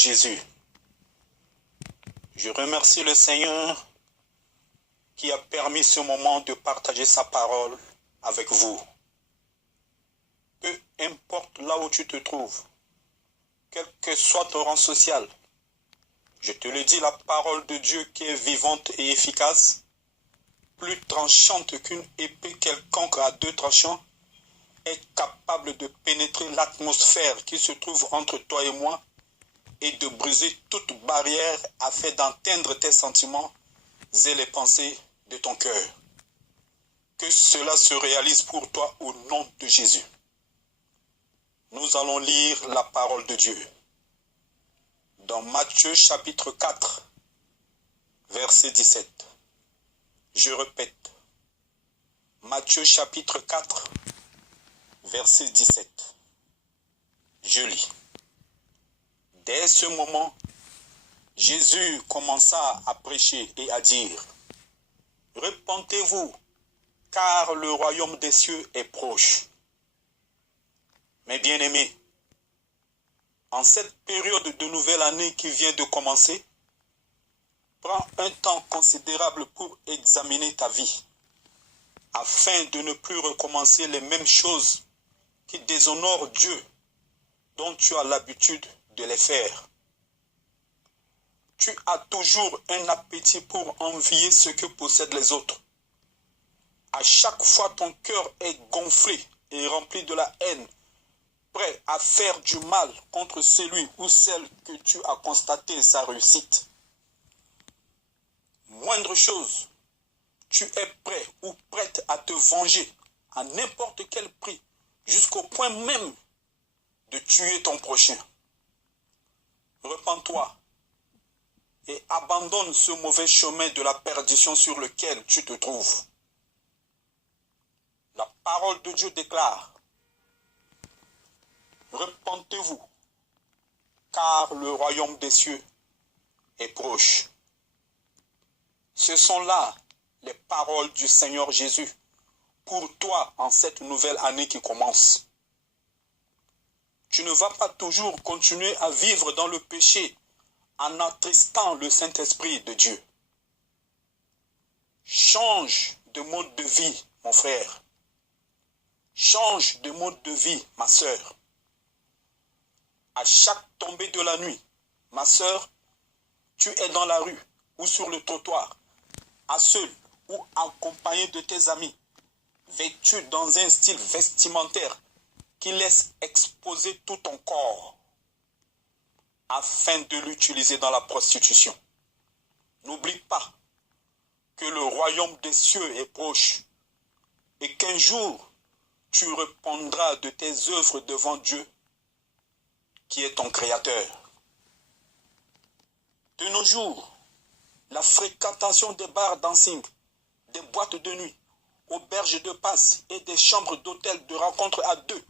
Jésus, je remercie le Seigneur qui a permis ce moment de partager sa parole avec vous. Peu importe là où tu te trouves, quel que soit ton rang social, je te le dis, la parole de Dieu qui est vivante et efficace, plus tranchante qu'une épée quelconque à deux tranchants, est capable de pénétrer l'atmosphère qui se trouve entre toi et moi et de briser toute barrière afin d'entendre tes sentiments et les pensées de ton cœur. Que cela se réalise pour toi au nom de Jésus. Nous allons lire la parole de Dieu. Dans Matthieu chapitre 4, verset 17. Je répète. Matthieu chapitre 4, verset 17. Je lis. Dès ce moment, Jésus commença à prêcher et à dire, « Repentez-vous, car le royaume des cieux est proche. » Mes bien-aimés, en cette période de nouvelle année qui vient de commencer, prends un temps considérable pour examiner ta vie, afin de ne plus recommencer les mêmes choses qui déshonorent Dieu, dont tu as l'habitude de les faire. Tu as toujours un appétit pour envier ce que possèdent les autres. À chaque fois, ton cœur est gonflé et rempli de la haine, prêt à faire du mal contre celui ou celle que tu as constaté sa réussite. Moindre chose, tu es prêt ou prête à te venger à n'importe quel prix, jusqu'au point même de tuer ton prochain. Repens-toi et abandonne ce mauvais chemin de la perdition sur lequel tu te trouves. La parole de Dieu déclare, « Repentez-vous, car le royaume des cieux est proche. » Ce sont là les paroles du Seigneur Jésus pour toi en cette nouvelle année qui commence. Tu ne vas pas toujours continuer à vivre dans le péché en attristant le Saint-Esprit de Dieu. Change de mode de vie, mon frère. Change de mode de vie, ma sœur. À chaque tombée de la nuit, ma sœur, tu es dans la rue ou sur le trottoir, à seul ou accompagné de tes amis, vêtu dans un style vestimentaire qui laisse exposer tout ton corps afin de l'utiliser dans la prostitution. N'oublie pas que le royaume des cieux est proche et qu'un jour, tu répondras de tes œuvres devant Dieu, qui est ton Créateur. De nos jours, la fréquentation des bars dancing, des boîtes de nuit, auberges de passe et des chambres d'hôtel de rencontre à deux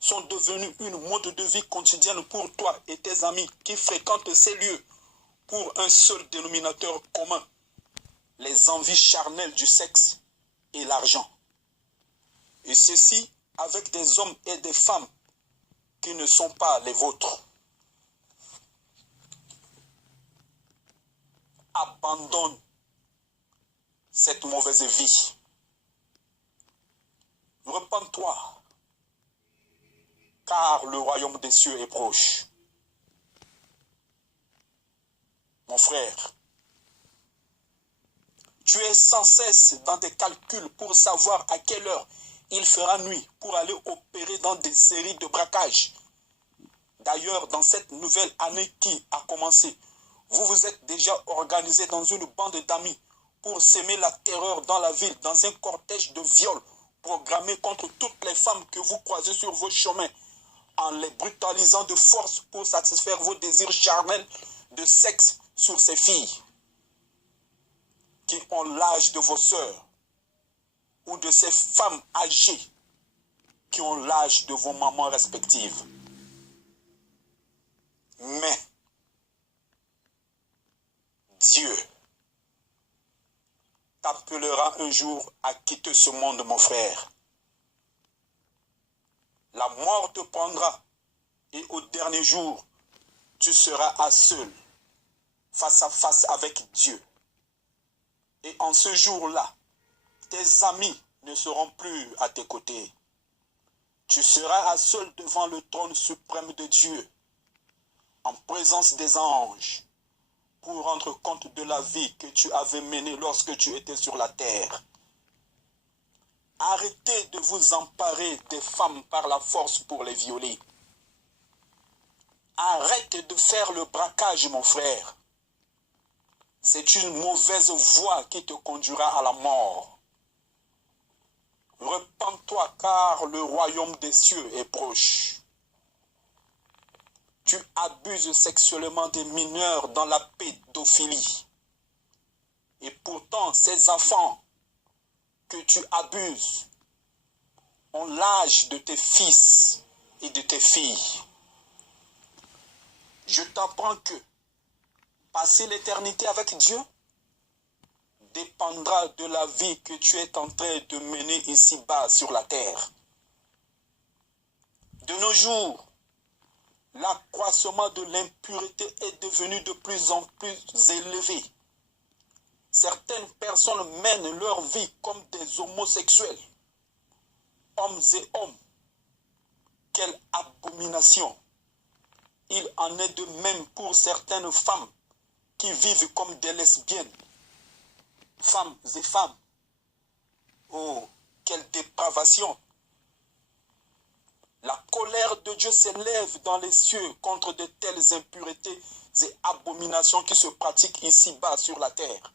sont devenues une mode de vie quotidienne pour toi et tes amis qui fréquentent ces lieux pour un seul dénominateur commun, les envies charnelles du sexe et l'argent. Et ceci avec des hommes et des femmes qui ne sont pas les vôtres. Abandonne cette mauvaise vie. Repens-toi, car le royaume des cieux est proche. Mon frère, tu es sans cesse dans des calculs pour savoir à quelle heure il fera nuit pour aller opérer dans des séries de braquages. D'ailleurs, dans cette nouvelle année qui a commencé, vous vous êtes déjà organisé dans une bande d'amis pour s'aimer la terreur dans la ville, dans un cortège de viols programmé contre toutes les femmes que vous croisez sur vos chemins, en les brutalisant de force pour satisfaire vos désirs charnels de sexe sur ces filles qui ont l'âge de vos sœurs ou de ces femmes âgées qui ont l'âge de vos mamans respectives. Mais Dieu t'appellera un jour à quitter ce monde, mon frère. La mort te prendra et au dernier jour, tu seras à seul, face à face avec Dieu. Et en ce jour-là, tes amis ne seront plus à tes côtés. Tu seras à seul devant le trône suprême de Dieu, en présence des anges, pour rendre compte de la vie que tu avais menée lorsque tu étais sur la terre. Arrêtez de vous emparer des femmes par la force pour les violer. Arrête de faire le braquage, mon frère. C'est une mauvaise voie qui te conduira à la mort. Repens-toi car le royaume des cieux est proche. Tu abuses sexuellement des mineurs dans la pédophilie. Et pourtant, ces enfants que tu abuses ont l'âge de tes fils et de tes filles. Je t'apprends que passer l'éternité avec Dieu dépendra de la vie que tu es en train de mener ici-bas sur la terre. De nos jours, l'accroissement de l'impureté est devenu de plus en plus élevé. Certaines personnes mènent leur vie comme des homosexuels, hommes et hommes. Quelle abomination! Il en est de même pour certaines femmes qui vivent comme des lesbiennes. Femmes et femmes. Oh, quelle dépravation! La colère de Dieu s'élève dans les cieux contre de telles impuretés et abominations qui se pratiquent ici-bas sur la terre.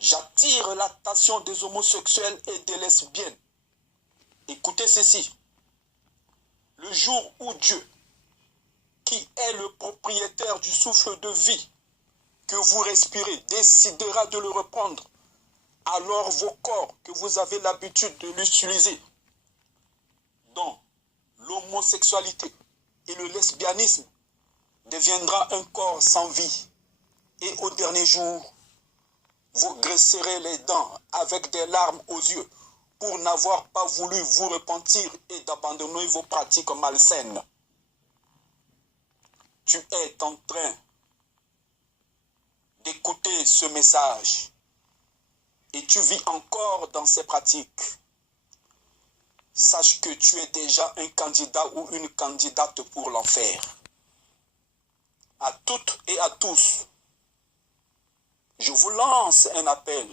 J'attire l'attention des homosexuels et des lesbiennes. Écoutez ceci. Le jour où Dieu, qui est le propriétaire du souffle de vie que vous respirez, décidera de le reprendre, alors vos corps que vous avez l'habitude de l'utiliser dans l'homosexualité et le lesbianisme deviendra un corps sans vie. Et au dernier jour, vous graisserez les dents avec des larmes aux yeux pour n'avoir pas voulu vous repentir et d'abandonner vos pratiques malsaines. Tu es en train d'écouter ce message et tu vis encore dans ces pratiques. Sache que tu es déjà un candidat ou une candidate pour l'enfer. À toutes et à tous, je vous lance un appel.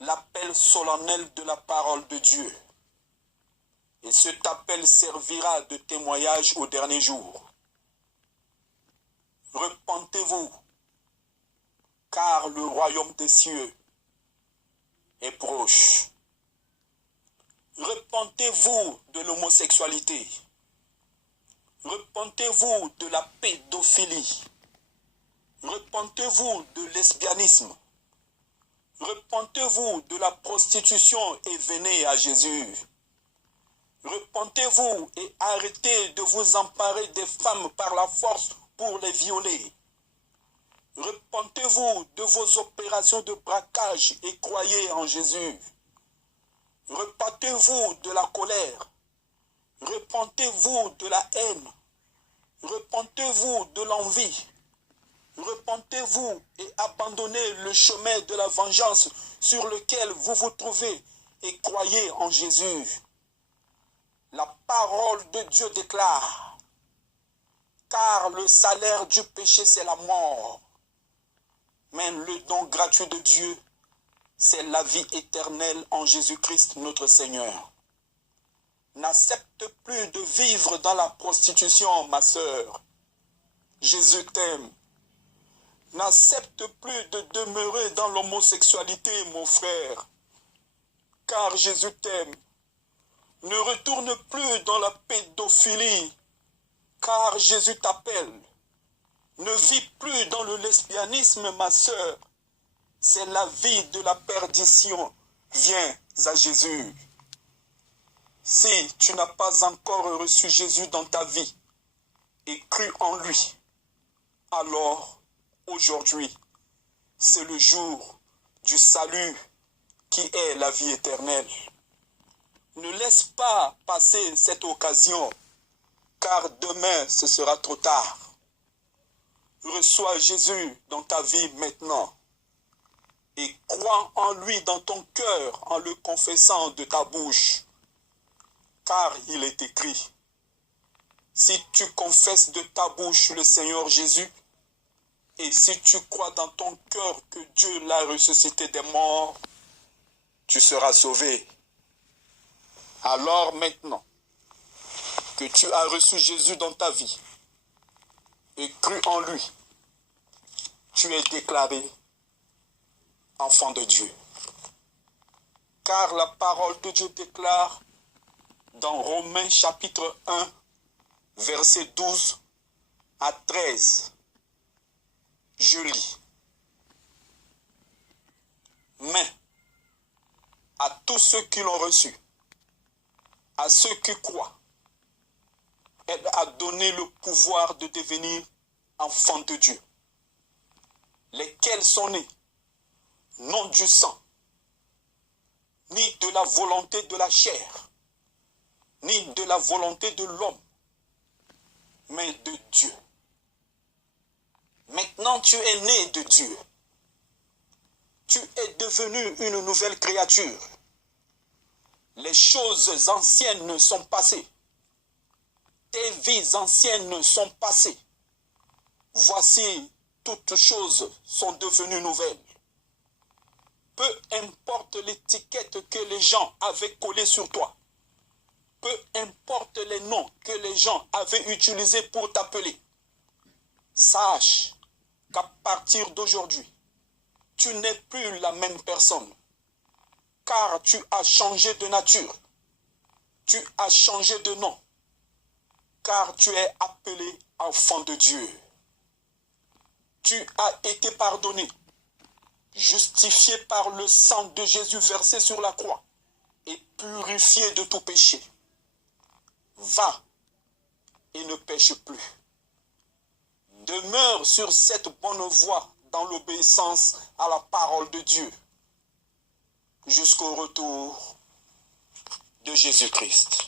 L'appel solennel de la parole de Dieu. Et cet appel servira de témoignage au dernier jour. Repentez-vous, car le royaume des cieux est proche. Repentez-vous de l'homosexualité. Repentez-vous de la pédophilie. Repentez-vous de lesbianisme. Repentez-vous de la prostitution et venez à Jésus. Repentez-vous et arrêtez de vous emparer des femmes par la force pour les violer. Repentez-vous de vos opérations de braquage et croyez en Jésus. Repentez-vous de la colère. Repentez-vous de la haine. Repentez-vous de l'envie. Repentez-vous et abandonnez le chemin de la vengeance sur lequel vous vous trouvez et croyez en Jésus. La parole de Dieu déclare, car le salaire du péché c'est la mort, mais le don gratuit de Dieu c'est la vie éternelle en Jésus-Christ notre Seigneur. N'accepte plus de vivre dans la prostitution, ma sœur. Jésus t'aime. N'accepte plus de demeurer dans l'homosexualité, mon frère, car Jésus t'aime. Ne retourne plus dans la pédophilie, car Jésus t'appelle. Ne vis plus dans le lesbianisme, ma sœur. C'est la vie de la perdition. Viens à Jésus. Si tu n'as pas encore reçu Jésus dans ta vie et cru en lui, alors aujourd'hui, c'est le jour du salut qui est la vie éternelle. Ne laisse pas passer cette occasion car demain ce sera trop tard. Reçois Jésus dans ta vie maintenant et crois en lui dans ton cœur en le confessant de ta bouche, car il est écrit, si tu confesses de ta bouche le Seigneur Jésus, et si tu crois dans ton cœur que Dieu l'a ressuscité des morts, tu seras sauvé. Alors maintenant que tu as reçu Jésus dans ta vie et cru en lui, tu es déclaré enfant de Dieu. Car la parole de Dieu déclare dans Romains chapitre 1, versets 12 à 13, je lis. Mais à tous ceux qui l'ont reçu, à ceux qui croient, elle a donné le pouvoir de devenir enfants de Dieu, lesquels sont nés non du sang, ni de la volonté de la chair, ni de la volonté de l'homme, mais de Dieu. Maintenant, tu es né de Dieu. Tu es devenu une nouvelle créature. Les choses anciennes sont passées. Tes vies anciennes sont passées. Voici, toutes choses sont devenues nouvelles. Peu importe l'étiquette que les gens avaient collée sur toi, peu importe les noms que les gens avaient utilisés pour t'appeler, sache qu'à partir d'aujourd'hui, tu n'es plus la même personne, car tu as changé de nature, tu as changé de nom, car tu es appelé enfant de Dieu. Tu as été pardonné, justifié par le sang de Jésus versé sur la croix et purifié de tout péché. Va et ne pêche plus. Demeure sur cette bonne voie dans l'obéissance à la parole de Dieu jusqu'au retour de Jésus-Christ.